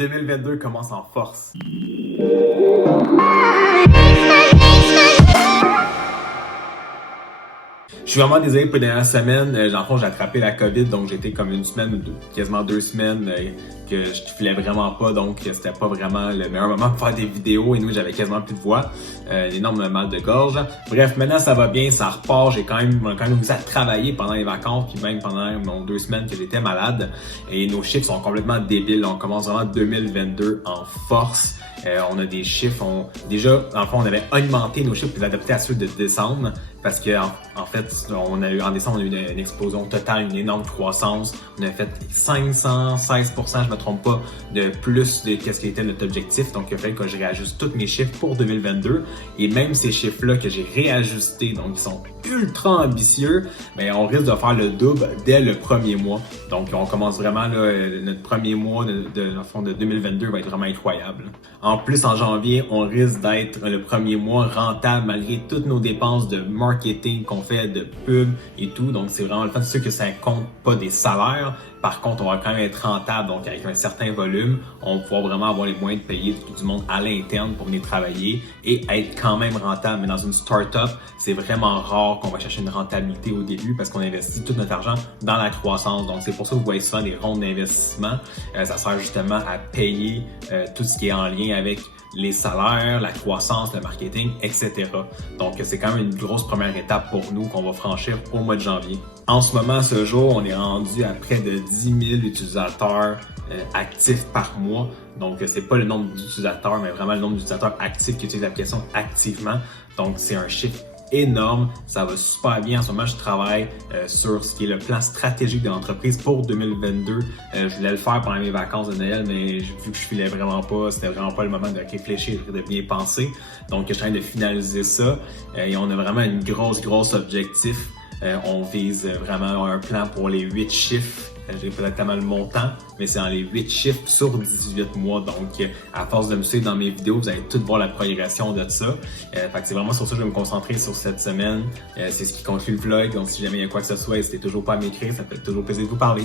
2022 commence en force. Je suis vraiment désolé pour les dernières semaines. Dans le fond, j'ai attrapé la COVID, donc j'ai été comme une semaine ou deux, quasiment 2 semaines que je filais vraiment pas, donc c'était pas vraiment le meilleur moment pour faire des vidéos. Et nous, j'avais quasiment plus de voix, un énorme mal de gorge. Bref, maintenant ça va bien, ça repart. J'ai quand même réussi à travailler pendant les vacances, puis même pendant 2 semaines que j'étais malade. Et nos chiffres sont complètement débiles. On commence vraiment 2022 en force. On a des chiffres, déjà, en fond, on avait augmenté nos chiffres pour les adapter à ceux de décembre parce que en fait, en décembre, on a eu une explosion totale, une énorme croissance. On a fait 516%, je me trompe pas, de plus de qu'est-ce qui était notre objectif. Donc, il a fallu que je réajuste tous mes chiffres pour 2022. Et même ces chiffres-là que j'ai réajustés, donc ils sont ultra ambitieux, mais on risque de faire le double dès le premier mois. Donc, on commence vraiment là, notre premier mois de 2022 va être vraiment incroyable. En plus, en janvier, on risque d'être le premier mois rentable malgré toutes nos dépenses de marketing qu'on fait, de pub et tout. Donc, c'est vraiment le fait. C'est sûr que ça compte pas des salaires. Par contre, on va quand même être rentable. Donc, avec un certain volume, on va pouvoir vraiment avoir les moyens de payer tout du monde à l'interne pour venir travailler et être quand même rentable. Mais dans une start-up, c'est vraiment rare qu'on va chercher une rentabilité au début parce qu'on investit tout notre argent dans la croissance. Donc, c'est pour ça que vous voyez souvent des rondes d'investissement. Ça sert justement à payer tout ce qui est en lien avec les salaires, la croissance, le marketing, etc. Donc, c'est quand même une grosse première étape pour nous qu'on va franchir au mois de janvier. En ce moment, à ce jour, on est rendu à près de 10 000 utilisateurs actifs par mois. Donc, c'est pas le nombre d'utilisateurs, mais vraiment le nombre d'utilisateurs actifs qui utilisent l'application activement. Donc, c'est un chiffre énorme, ça va super bien. En ce moment, je travaille sur ce qui est le plan stratégique de l'entreprise pour 2022. Je voulais le faire pendant mes vacances de Noël, mais vu que je filais vraiment pas, c'était vraiment pas le moment de réfléchir, de bien penser. Donc, je suis en train de finaliser ça et on a vraiment une grosse objectif. On vise vraiment un plan pour les 8 chiffres. J'ai peut-être tellement le montant, mais c'est dans les 8 chiffres sur 18 mois. Donc, à force de me suivre dans mes vidéos, vous allez tout voir la progression de ça. Fait que c'est vraiment sur ça que je vais me concentrer sur cette semaine. C'est ce qui conclut le vlog. Donc, si jamais il y a quoi que ce soit, n'hésitez toujours pas à m'écrire. Ça fait toujours plaisir de vous parler.